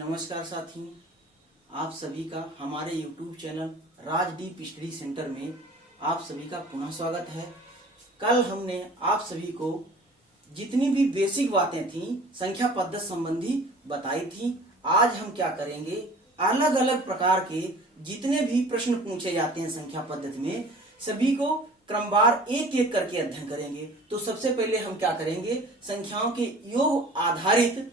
नमस्कार साथियों, आप सभी का हमारे YouTube channel Rajdeep study centre में आप सभी का पुनः स्वागत है। कल हमने आप सभी को जितनी भी बेसिक बातें थी संख्या पद्धति संबंधी बताई थी। आज हम क्या करेंगे, अलग अलग प्रकार के जितने भी प्रश्न पूछे जाते हैं संख्या पद्धति में सभी को क्रमवार एक एक करके अध्ययन करेंगे। तो सबसे पहले हम क्या करेंगे, संख्याओं के योग आधारित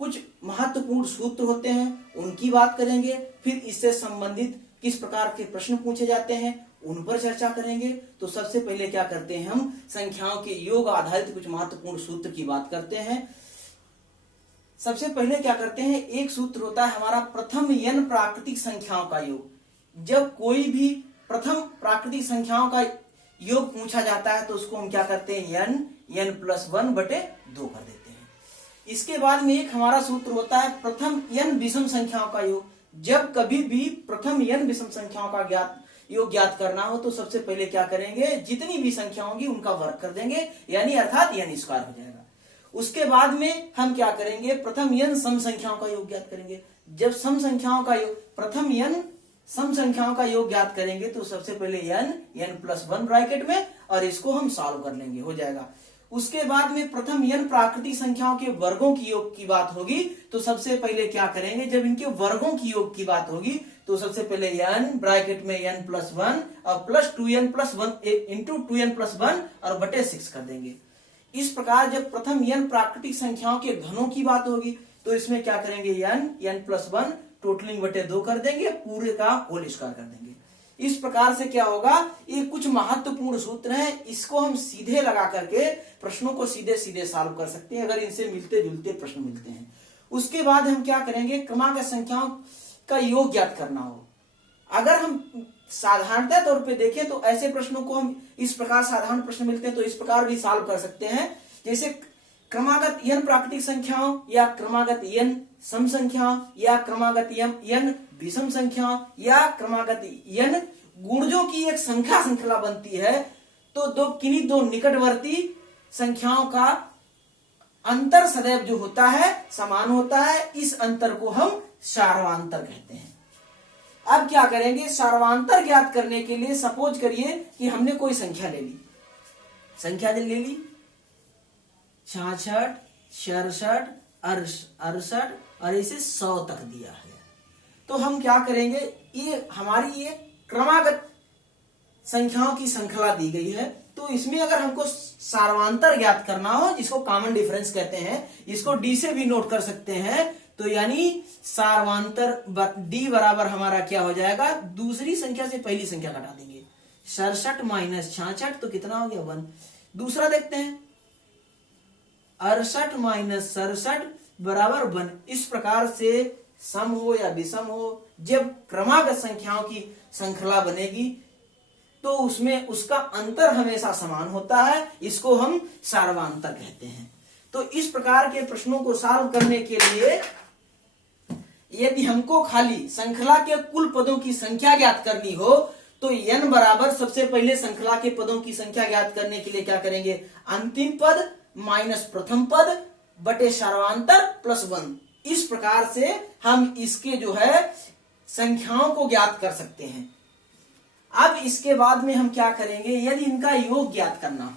कुछ महत्वपूर्ण सूत्र होते हैं उनकी बात करेंगे। फिर इससे संबंधित किस प्रकार के प्रश्न पूछे जाते हैं उन पर चर्चा करेंगे। तो सबसे पहले क्या करते हैं, हम संख्याओं के योग आधारित कुछ महत्वपूर्ण सूत्र की बात करते हैं। सबसे पहले क्या करते हैं, एक सूत्र होता है हमारा प्रथम n प्राकृतिक संख्याओं का योग। जब कोई भी प्रथम प्राकृतिक संख्याओं का योग पूछा जाता है तो उसको हम क्या करते हैं, n+1/2 कर देते हैं। इसके बाद में एक हमारा सूत्र होता है प्रथम n विषम संख्याओं का योग। जब कभी भी प्रथम n विषम संख्याओं का योग ज्ञात करना हो तो सबसे पहले क्या करेंगे, जितनी भी संख्या होंगी उनका वर्ग कर देंगे, यानी अर्थात n स्क्वायर हो जाएगा। उसके बाद में हम क्या करेंगे, प्रथम n सम संख्याओं का योग ज्ञात करेंगे। जब सम संख्याओं का योग प्रथम n सम संख्याओं का योग ज्ञात करेंगे तो सबसे पहले n+1 ब्रैकेट में और इसको हम सॉल्व कर लेंगे, हो जाएगा। उसके बाद में प्रथम n प्राकृतिक संख्याओं के वर्गों की योग की बात होगी तो सबसे पहले क्या करेंगे, जब इनके वर्गों की योग की बात होगी तो सबसे पहले n ब्रैकेट में n+1 और प्लस 2n+1 इंटू 2n+1 और बटे 6 कर देंगे। इस प्रकार जब प्रथम n प्राकृतिक संख्याओं के घनों की बात होगी तो इसमें क्या करेंगे, n+1 टोटलिंग बटे 2 कर देंगे, पूरे का होल स्क्वायर कर देंगे। इस प्रकार से क्या होगा, ये कुछ महत्वपूर्ण सूत्र हैं, इसको हम सीधे लगा करके प्रश्नों को सीधे सीधे सॉल्व कर सकते हैं अगर इनसे मिलते जुलते प्रश्न मिलते हैं। उसके बाद हम क्या करेंगे, क्रमागत संख्याओं का योग ज्ञात करना हो। अगर हम साधारणतः तौर पे देखें तो ऐसे प्रश्नों को हम इस प्रकार साधारण प्रश्न मिलते हैं तो इस प्रकार भी सॉल्व कर सकते हैं, जैसे क्रमागत n प्राकृतिक संख्याओं या क्रमागत n सम संख्याओं या क्रमागत n विषम संख्याओं या क्रमागत n गुणजों की एक संख्या श्रृंखला बनती है तो किन्हीं दो निकटवर्ती संख्याओं का अंतर सदैव जो होता है समान होता है। इस अंतर को हम सार्वांतर कहते हैं। अब क्या करेंगे, सार्वांतर ज्ञात करने के लिए सपोज करिए कि हमने कोई संख्या ले ली, संख्या ले ली 66, 67, 68 और इसे 100 तक दिया है। तो हम क्या करेंगे, ये हमारी ये क्रमागत संख्याओं की श्रृंखला दी गई है तो इसमें अगर हमको सार्वांतर ज्ञात करना हो, जिसको कॉमन डिफरेंस कहते हैं, इसको डी से भी नोट कर सकते हैं, तो यानी सार्वांतर डी बराबर हमारा क्या हो जाएगा, दूसरी संख्या से पहली संख्या घटा देंगे, 67 - 66 तो कितना हो गया 1। दूसरा देखते हैं 68 - 67 बराबर 1। इस प्रकार से सम हो या विषम हो, जब क्रमागत संख्याओं की श्रृंखला बनेगी तो उसमें उसका अंतर हमेशा समान होता है, इसको हम सार्वांतर कहते हैं। तो इस प्रकार के प्रश्नों को सॉल्व करने के लिए यदि हमको खाली श्रृंखला के कुल पदों की संख्या ज्ञात करनी हो तो n बराबर सबसे पहले श्रृंखला के पदों की संख्या ज्ञात करने के लिए क्या करेंगे, अंतिम पद माइनस प्रथम पद बटे सार्वांतर +1। इस प्रकार से हम इसके जो है संख्याओं को ज्ञात कर सकते हैं। अब इसके बाद में हम क्या करेंगे, यदि इनका योग ज्ञात करना हो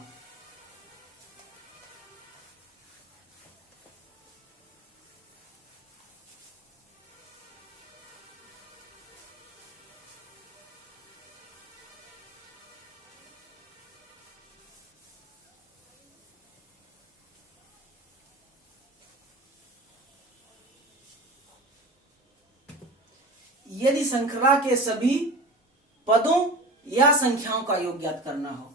यदि श्रृंखला के सभी पदों या संख्याओं का योग ज्ञात करना हो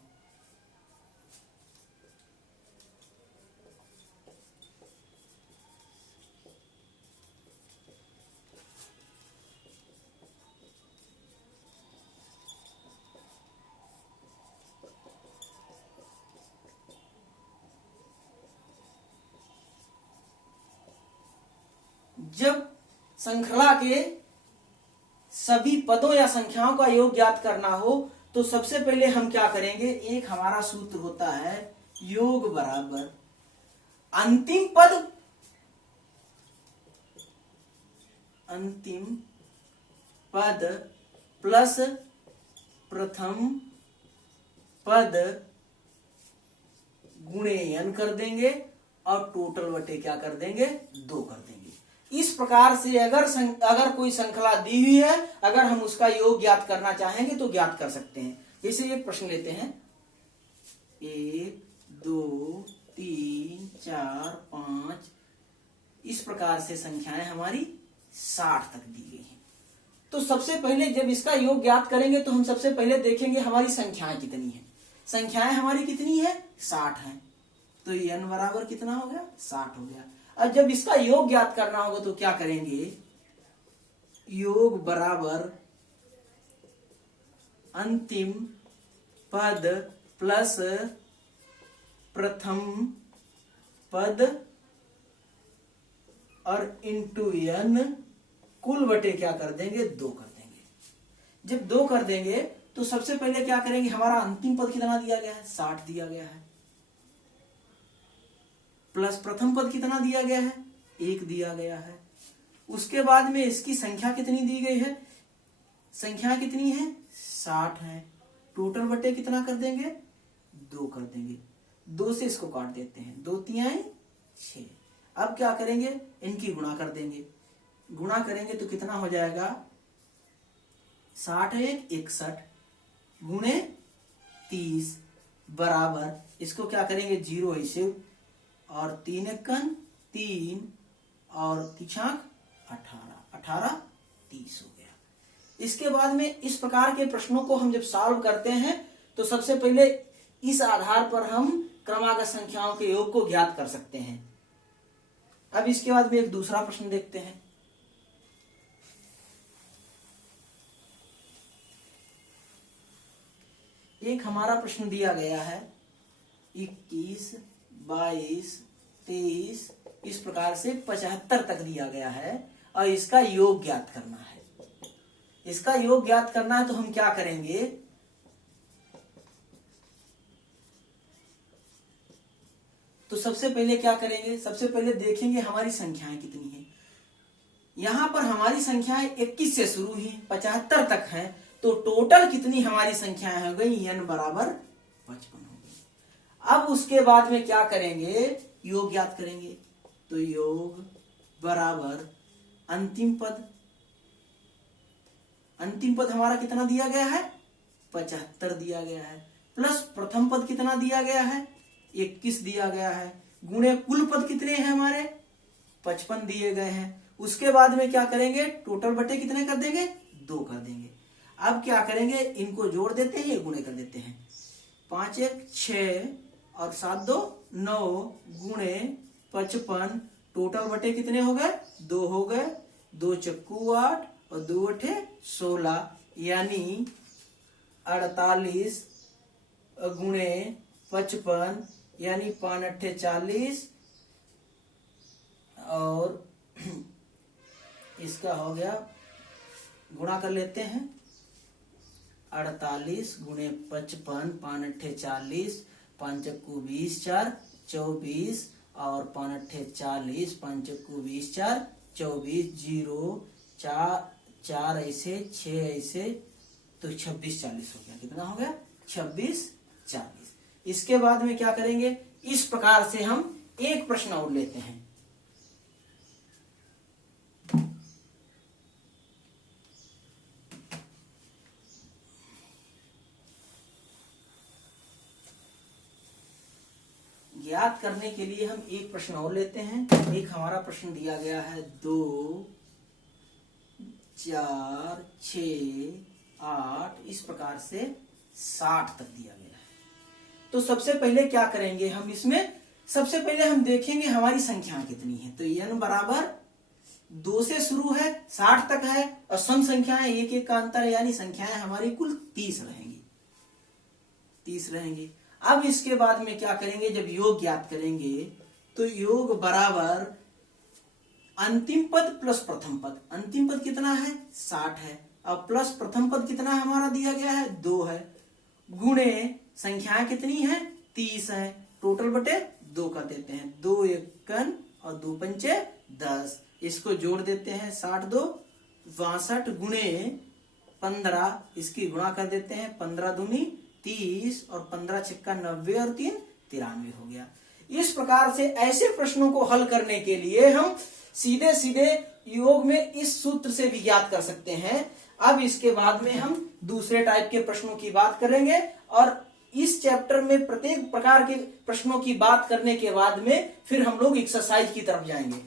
जब श्रृंखला के सभी पदों या संख्याओं का योग ज्ञात करना हो तो सबसे पहले हम क्या करेंगे, एक हमारा सूत्र होता है योग बराबर अंतिम पद अंतिम पद प्लस प्रथम पद गुणे n कर देंगे और टोटल बटे क्या कर देंगे 2 कर देंगे। इस प्रकार से अगर कोई श्रृंखला दी हुई है, अगर हम उसका योग ज्ञात करना चाहेंगे तो ज्ञात कर सकते हैं। जैसे एक प्रश्न लेते हैं, 1 2 3 4 5, इस प्रकार से संख्याएं हमारी 60 तक दी गई हैं। तो सबसे पहले जब इसका योग ज्ञात करेंगे तो हम सबसे पहले देखेंगे हमारी संख्याएं कितनी हैं। संख्याएं हमारी कितनी है 60 है, तो n बराबर कितना हो गया 60 हो गया। अब जब इसका योग ज्ञात करना होगा तो क्या करेंगे, योग बराबर अंतिम पद प्लस प्रथम पद और इंटू n कुल बटे क्या कर देंगे 2 कर देंगे। जब 2 कर देंगे तो सबसे पहले क्या करेंगे, हमारा अंतिम पद कितना दिया गया है 60 दिया गया है, प्लस प्रथम पद कितना दिया गया है 1 दिया गया है। उसके बाद में इसकी संख्या कितनी दी गई है, संख्या कितनी है 60 है, टोटल बटे कितना कर देंगे 2 कर देंगे। 2 से इसको काट देते हैं, 2 3 6। अब क्या करेंगे, इनकी गुणा कर देंगे। गुणा करेंगे तो कितना हो जाएगा 60 1 61 गुणे 30 बराबर, इसको क्या करेंगे 0 ऐसे और 3 1 3 और 3 18 18 30 हो गया। इसके बाद में इस प्रकार के प्रश्नों को हम जब सॉल्व करते हैं तो सबसे पहले इस आधार पर हम क्रमागत संख्याओं के योग को ज्ञात कर सकते हैं। अब इसके बाद में एक दूसरा प्रश्न देखते हैं। एक हमारा प्रश्न दिया गया है 21 22 23, इस प्रकार से 75 तक दिया गया है और इसका योग ज्ञात करना है। इसका योग ज्ञात करना है तो हम क्या करेंगे, तो सबसे पहले क्या करेंगे, सबसे पहले देखेंगे हमारी संख्याएं कितनी हैं। यहां पर हमारी संख्याएं 21 से शुरू हुई 75 तक हैं, तो टोटल कितनी हमारी संख्याएं हो गई n बराबर 55 हो गई। अब उसके बाद में क्या करेंगे, योग ज्ञात करेंगे। तो योग बराबर अंतिम पद, अंतिम पद हमारा कितना दिया गया है 75 दिया गया है, प्लस प्रथम पद कितना दिया गया है 21 दिया गया है, गुणे कुल पद कितने हैं हमारे 55 दिए गए हैं। उसके बाद में क्या करेंगे, टोटल बटे कितने कर देंगे 2 कर देंगे। अब क्या करेंगे, इनको जोड़ देते हैं, गुणे कर देते हैं। 5 1 6 और 7 2 9 गुणे 55, टोटल बटे कितने हो गए 2 हो गए, 2 चक्कू 8 और 2 8 16, यानी 48 गुणे 55 यानी 5 8 40 और इसका हो गया, गुणा कर लेते हैं 48 गुणे 55, 5 8 40, 5 चक्कू 20 4 24 और 5 8 40, 5 चक्कू 20 4 24, 0 4 ऐसे 6 ऐसे, तो 26 40 हो गया। कितना हो गया 26 40। इसके बाद में क्या करेंगे, इस प्रकार से हम एक प्रश्न और लेते हैं। ज्ञात करने के लिए हम एक प्रश्न और लेते हैं। एक हमारा प्रश्न दिया गया है 2 4 6 8, इस प्रकार से 60 तक दिया गया है। तो सबसे पहले क्या करेंगे, हम इसमें सबसे पहले हम देखेंगे हमारी संख्या कितनी है। तो n बराबर 2 से शुरू है 60 तक है और सम संख्याएं एक एक का अंतर है, यानी संख्याएं हमारी कुल 30 रहेंगी, 30 रहेंगी। अब इसके बाद में क्या करेंगे, जब योग ज्ञात करेंगे तो योग बराबर अंतिम पद प्लस प्रथम पद। अंतिम पद कितना है 60 है और प्लस प्रथम पद कितना हमारा दिया गया है 2 है, गुणे संख्याएं कितनी है 30 है, टोटल बटे 2 कर देते हैं। 2 1 और 2 पंचे 10, इसको जोड़ देते हैं 60 2 62 गुणे 15, इसकी गुणा कर देते हैं, 15 दूनी 30 और 15 छक्का 90 और 3 93 हो गया। इस प्रकार से ऐसे प्रश्नों को हल करने के लिए हम सीधे सीधे योग में इस सूत्र से भी ज्ञात कर सकते हैं। अब इसके बाद में हम दूसरे टाइप के प्रश्नों की बात करेंगे और इस चैप्टर में प्रत्येक प्रकार के प्रश्नों की बात करने के बाद में फिर हम लोग एक्सरसाइज की तरफ जाएंगे।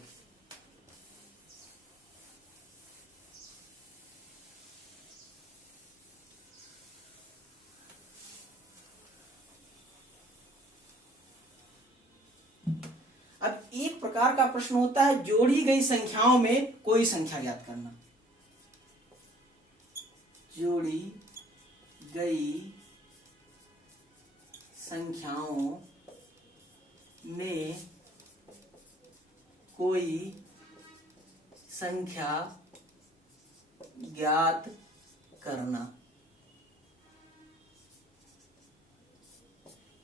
अब एक प्रकार का प्रश्न होता है जोड़ी गई संख्याओं में कोई संख्या ज्ञात करना। जोड़ी गई संख्याओं में कोई संख्या ज्ञात करना।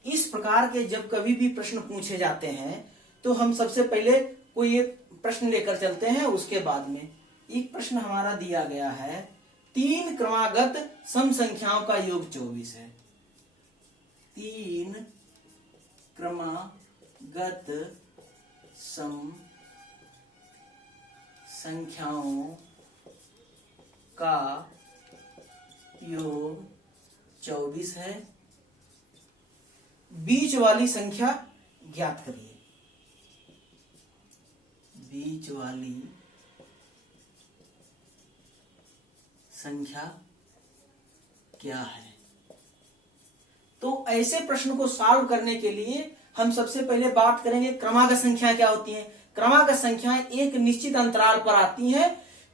इस प्रकार के जब कभी भी प्रश्न पूछे जाते हैं तो हम सबसे पहले कोई एक प्रश्न लेकर चलते हैं। उसके बाद में एक प्रश्न हमारा दिया गया है, 3 क्रमागत सम संख्याओं का योग 24 है। 3 क्रमागत सम संख्याओं का योग 24 है। बीच वाली संख्या ज्ञात करिए। बीच वाली संख्या क्या है? तो ऐसे प्रश्न को सॉल्व करने के लिए हम सबसे पहले बात करेंगे क्रमागत संख्याएं क्या होती हैं। क्रमागत संख्याएं एक निश्चित अंतराल पर आती हैं,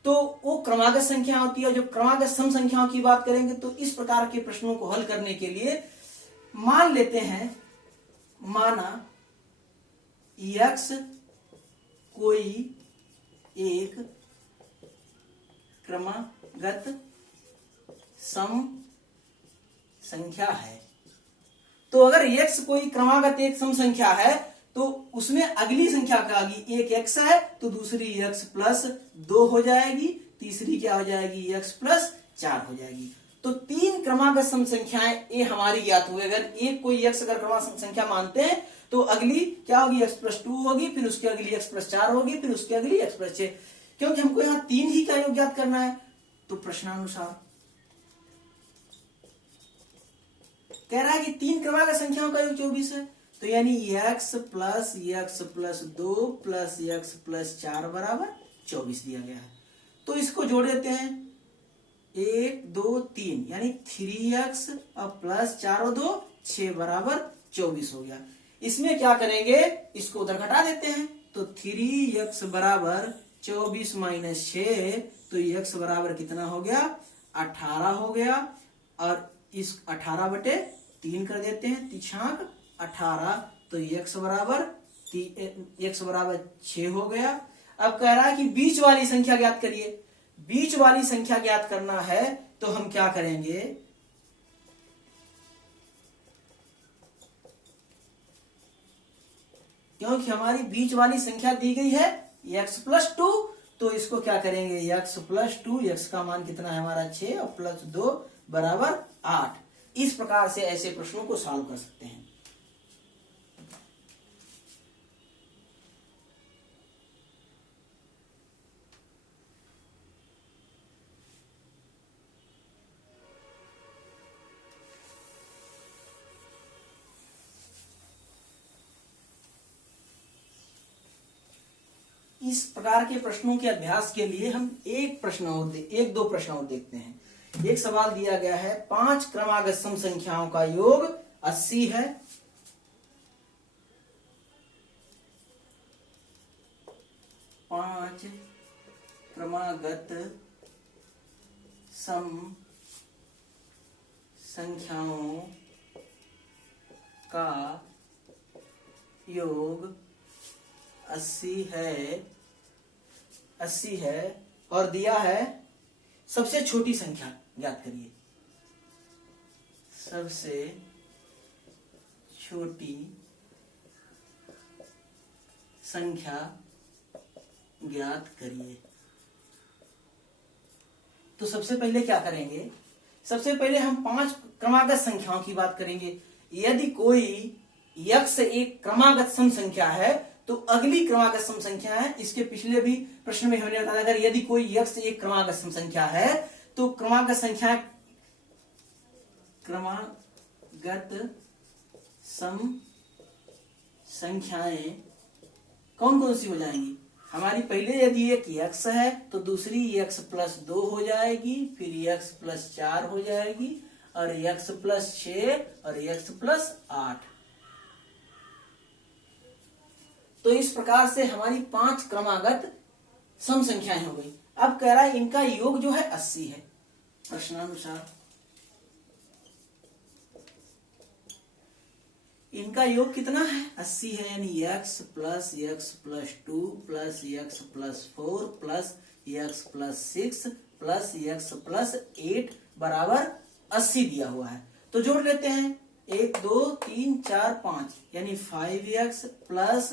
तो वो क्रमागत संख्या होती है। जो क्रमागत सम संख्याओं की बात करेंगे तो इस प्रकार के प्रश्नों को हल करने के लिए मान लेते हैं, माना x कोई एक क्रमागत सम संख्या है। तो अगर x कोई क्रमागत एक सम संख्या है तो उसमें अगली संख्या क्या होगी, एक x है तो दूसरी x प्लस 2 हो जाएगी, तीसरी क्या हो जाएगी, x प्लस 4 हो जाएगी। तो 3 क्रमागत सम संख्याएं ये हमारी ज्ञात हुई। अगर एक कोई x अगर क्रमागत संख्या मानते हैं तो अगली क्या होगी, x प्लस 2 होगी, फिर उसकी अगली x प्लस 4 होगी, फिर उसकी अगली x प्लस 6। क्योंकि हमको यहाँ 3 ही का योग ज्ञात करना है। तो प्रश्नानुसार कह रहा है कि 3 क्रमागत संख्याओं का योग 24 है, तो यानी x plus 2 plus x plus 4 बराबर 24 दिया गया है। तो इसको जोड़ देते हैं, 1 2 3 यानी 3x और प्लस 4 और 2 6 बराबर 24 हो गया। इसमें क्या करेंगे, इसको उधर घटा देते हैं, तो 3x बराबर 24 माइनस 6, तो x बराबर कितना हो गया, 18 हो गया। और इस 18 बटे 3 कर देते हैं, 3 18, तो x बराबर 6 हो गया। अब कह रहा है कि बीच वाली संख्या ज्ञात करिए। बीच वाली संख्या ज्ञात करना है तो हम क्या करेंगे, क्योंकि हमारी बीच वाली संख्या दी गई है x प्लस 2, तो इसको क्या करेंगे, x प्लस 2, x का मान कितना है हमारा 6 और प्लस 2 बराबर 8। इस प्रकार से ऐसे प्रश्नों को सॉल्व कर सकते हैं। इस प्रकार के प्रश्नों के अभ्यास के लिए हम एक दो प्रश्न और देखते हैं। एक सवाल दिया गया है, 5 क्रमागत सम संख्याओं का योग 80 है। 5 क्रमागत सम संख्याओं का योग 80 है और दिया है सबसे छोटी संख्या ज्ञात करिए। सबसे छोटी संख्या ज्ञात करिए। तो सबसे पहले क्या करेंगे, सबसे पहले हम 5 क्रमागत संख्याओं की बात करेंगे। यदि कोई x एक क्रमागत सम संख्या है तो अगली क्रमागत सम संख्या है, इसके पिछले भी प्रश्न में हमने बताया, अगर यदि कोई x एक क्रमागत सम संख्या है तो क्रमागत सम संख्याएं कौन कौन सी हो जाएंगी हमारी। पहले यदि एक x है तो दूसरी x प्लस 2 हो जाएगी, फिर x प्लस 4 हो जाएगी, और x प्लस 6 और x प्लस 8। तो इस प्रकार से हमारी 5 क्रमागत सम संख्याएं हो गई। अब कह रहा है इनका योग जो है 80 है प्रश्नानुसार। इनका योग कितना है, 80 है, यानी x plus 2 plus x plus 4 plus x plus 6 plus x plus 8 बराबर 80 दिया हुआ है। तो जोड़ लेते हैं, 1 2 3 4 5 यानी 5x प्लस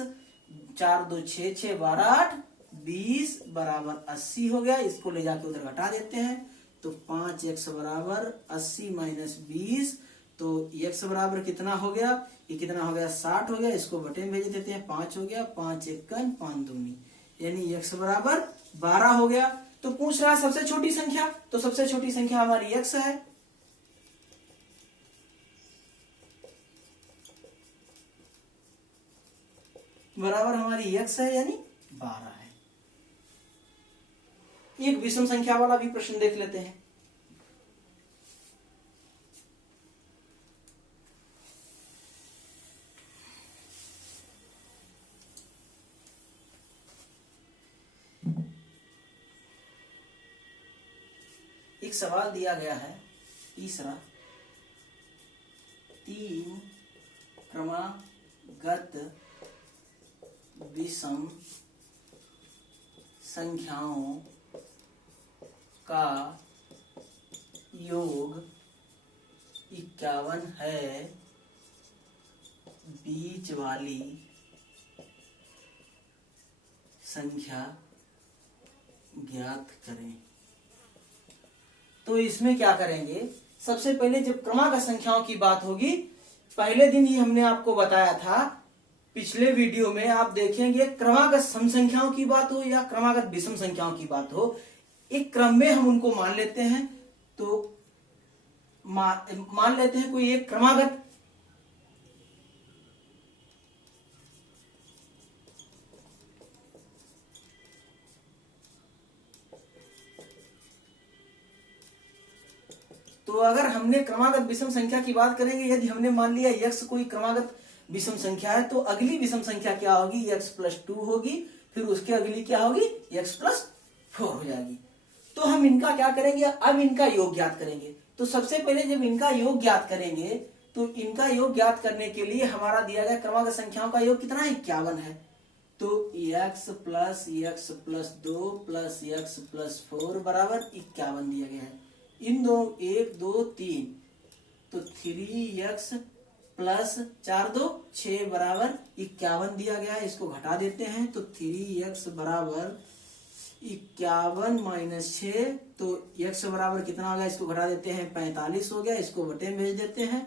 4 2 6 6 12 8 20 बराबर 80 हो गया। इसको ले जाके उधर घटा देते हैं तो 5x बराबर 80 माइनस 20, तो x बराबर कितना हो गया, ये कितना हो गया 60 हो गया। इसको बटे में भेज देते हैं, 5 हो गया, 5 एकन 5 दूनी, यानी x बराबर 12 हो गया। तो पूछ रहा है सबसे छोटी संख्या, तो सबसे छोटी संख्या हमारी x है। बराबर हमारी x है यानी 12 है। एक विषम संख्या वाला भी प्रश्न देख लेते हैं। एक सवाल दिया गया है तीसरा, 3 क्रमागत विषम संख्याओं का योग 51 है, बीच वाली संख्या ज्ञात करें। तो इसमें क्या करेंगे, सबसे पहले जब क्रमागत संख्याओं की बात होगी, पहले दिन ही हमने आपको बताया था पिछले वीडियो में, आप देखेंगे क्रमागत सम संख्याओं की बात हो या क्रमागत विषम संख्याओं की बात हो, एक क्रम में हम उनको मान लेते हैं। तो मान लेते हैं कोई एक क्रमागत तो अगर हमने क्रमागत विषम संख्या की बात करेंगे, यदि हमने मान लिया x कोई क्रमागत विषम संख्या है तो अगली विषम संख्या क्या होगी, x प्लस 2 होगी, फिर उसके अगली क्या होगी, x प्लस 4 हो जाएगी। तो हम इनका क्या करेंगे, अब इनका योग ज्ञात करेंगे। तो सबसे पहले जब इनका योग ज्ञात करेंगे तो इनका योग ज्ञात करने के लिए हमारा दिया गया क्रमागत संख्याओं का योग कितना है, 51 है। तो x plus 2 plus x plus 4 बराबर 51 दिया गया है। इन दो 1 2 3 तो 3x प्लस 4 2 6 बराबर 51 दिया गया है। इसको घटा देते हैं तो 3x बराबर 51 माइनस 6, तो x बराबर कितना हो गया, इसको घटा देते हैं 45 हो गया। इसको बटे में भेज देते हैं,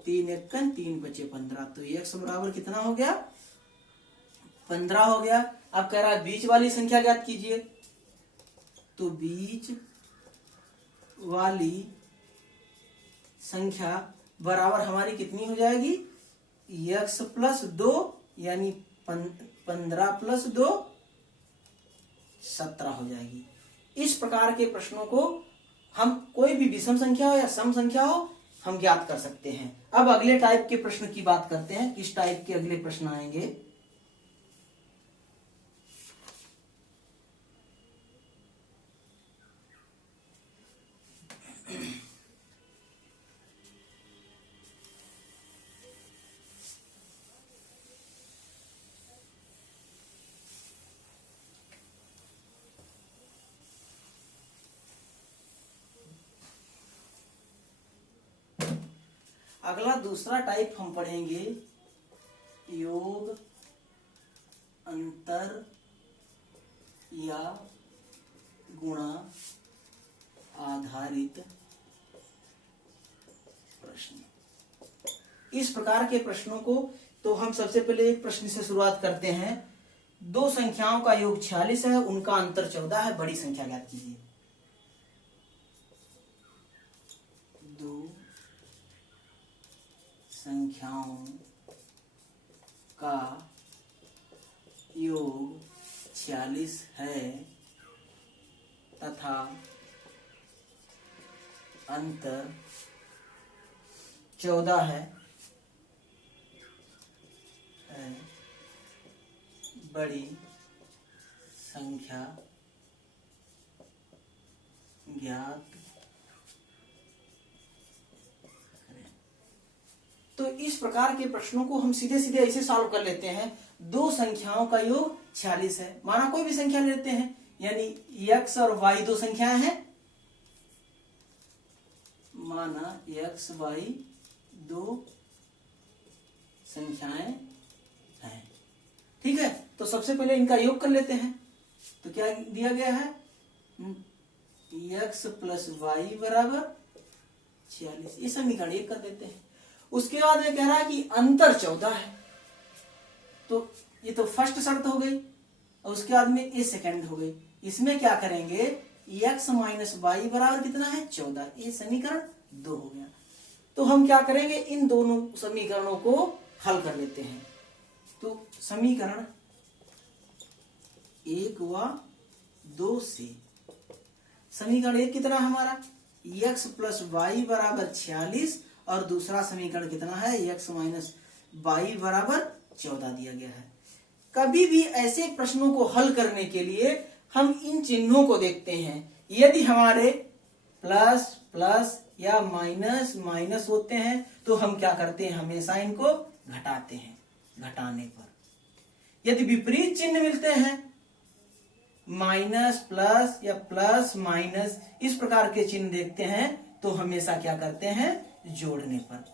3 एकन 3 बचे 15, तो x बराबर कितना हो गया, 15 हो गया। अब कह रहा है बीच वाली संख्या ज्ञात कीजिए, तो बीच वाली संख्या बराबर हमारी कितनी हो जाएगी, x प्लस 2 यानी 15 प्लस 2 17 हो जाएगी। इस प्रकार के प्रश्नों को हम कोई भी विषम संख्या हो या सम संख्या हो हम ज्ञात कर सकते हैं। अब अगले टाइप के प्रश्न की बात करते हैं, किस टाइप के अगले प्रश्न आएंगे। अगला दूसरा टाइप हम पढ़ेंगे योग अंतर या गुणा आधारित प्रश्न। इस प्रकार के प्रश्नों को तो हम सबसे पहले एक प्रश्न से शुरुआत करते हैं। दो संख्याओं का योग 46 है, उनका अंतर 14 है, बड़ी संख्या ज्ञात कीजिए। दो संख्याओं का योग 46 है तथा अंतर 14 है, बड़ी संख्या ज्ञात करें। तो इस प्रकार के प्रश्नों को हम सीधे सीधे ऐसे सॉल्व कर लेते हैं। दो संख्याओं का योग 46 है, माना कोई भी संख्या लेते हैं, यानी x और y दो संख्याएं हैं, माना x y दो संख्याएं हैं, ठीक है। तो सबसे पहले इनका योग कर लेते हैं। तो क्या दिया गया है, x प्लस वाई बराबर 46, ये समीकरण एक कर देते हैं। उसके बाद में कह रहा है कि अंतर 14 है, तो ये तो फर्स्ट शर्त हो गई, और उसके बाद में ये सेकंड हो गई। इसमें क्या करेंगे, x माइनस वाई बराबर कितना है 14, ये समीकरण 2 हो गया। तो हम क्या करेंगे, इन दोनों समीकरणों को हल कर लेते हैं। तो समीकरण 1 व 2 से समीकरण 1 कितना है हमारा, x प्लस वाई बराबर 46, और दूसरा समीकरण कितना है, x माइनस वाई बराबर 14 दिया गया है। कभी भी ऐसे प्रश्नों को हल करने के लिए हम इन चिन्हों को देखते हैं। यदि हमारे प्लस प्लस या माइनस माइनस होते हैं तो हम क्या करते हैं, हमेशा इनको घटाते हैं, घटाने पर। यदि विपरीत चिन्ह मिलते हैं, माइनस प्लस या प्लस माइनस, इस प्रकार के चिन्ह देखते हैं तो हमेशा क्या करते हैं, जोड़ने पर।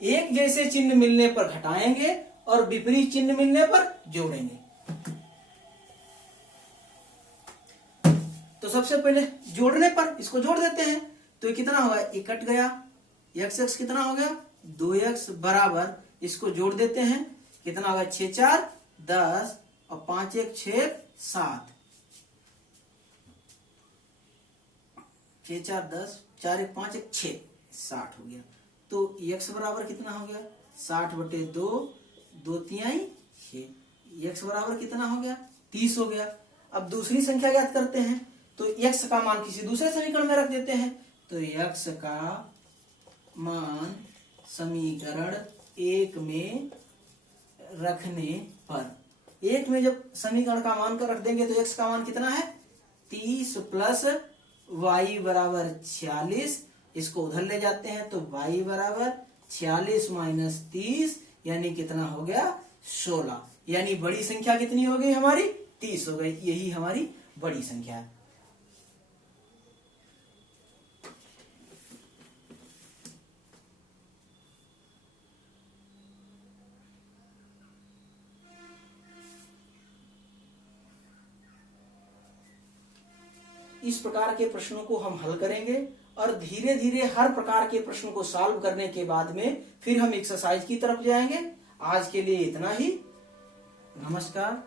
एक जैसे चिन्ह मिलने पर घटाएंगे और विपरीत चिन्ह मिलने पर जोड़ेंगे। तो सबसे पहले जोड़ने पर इसको जोड़ देते हैं, तो ये कितना होगा, ये कट गया, x कितना हो गया 2x बराबर, इसको जोड़ देते हैं, कितना होगा 6 4 10 और 5 1 6 7, 6 4 10 4 1 5 1 6 60 हो गया। तो x बराबर कितना हो गया 60 बटे 2 2 तिहाई 6, x बराबर कितना हो गया 30 हो गया। अब दूसरी संख्या ज्ञात करते हैं, तो x का मान किसी दूसरे समीकरण में रख देते हैं। तो x का मान समीकरण 1 में रखने पर, 1 में जब समीकरण का मान कर रख देंगे तो x का मान कितना है 30 प्लस y बराबर 46, इसको उधर ले जाते हैं तो y बराबर 46 माइनस 30, यानी कितना हो गया 16, यानी बड़ी संख्या कितनी हो गई हमारी 30 हो गई। यही हमारी बड़ी संख्या है। इस प्रकार के प्रश्नों को हम हल करेंगे और धीरे धीरे हर प्रकार के प्रश्नों को सॉल्व करने के बाद में फिर हम एक्सरसाइज की तरफ जाएंगे। आज के लिए इतना ही। नमस्कार।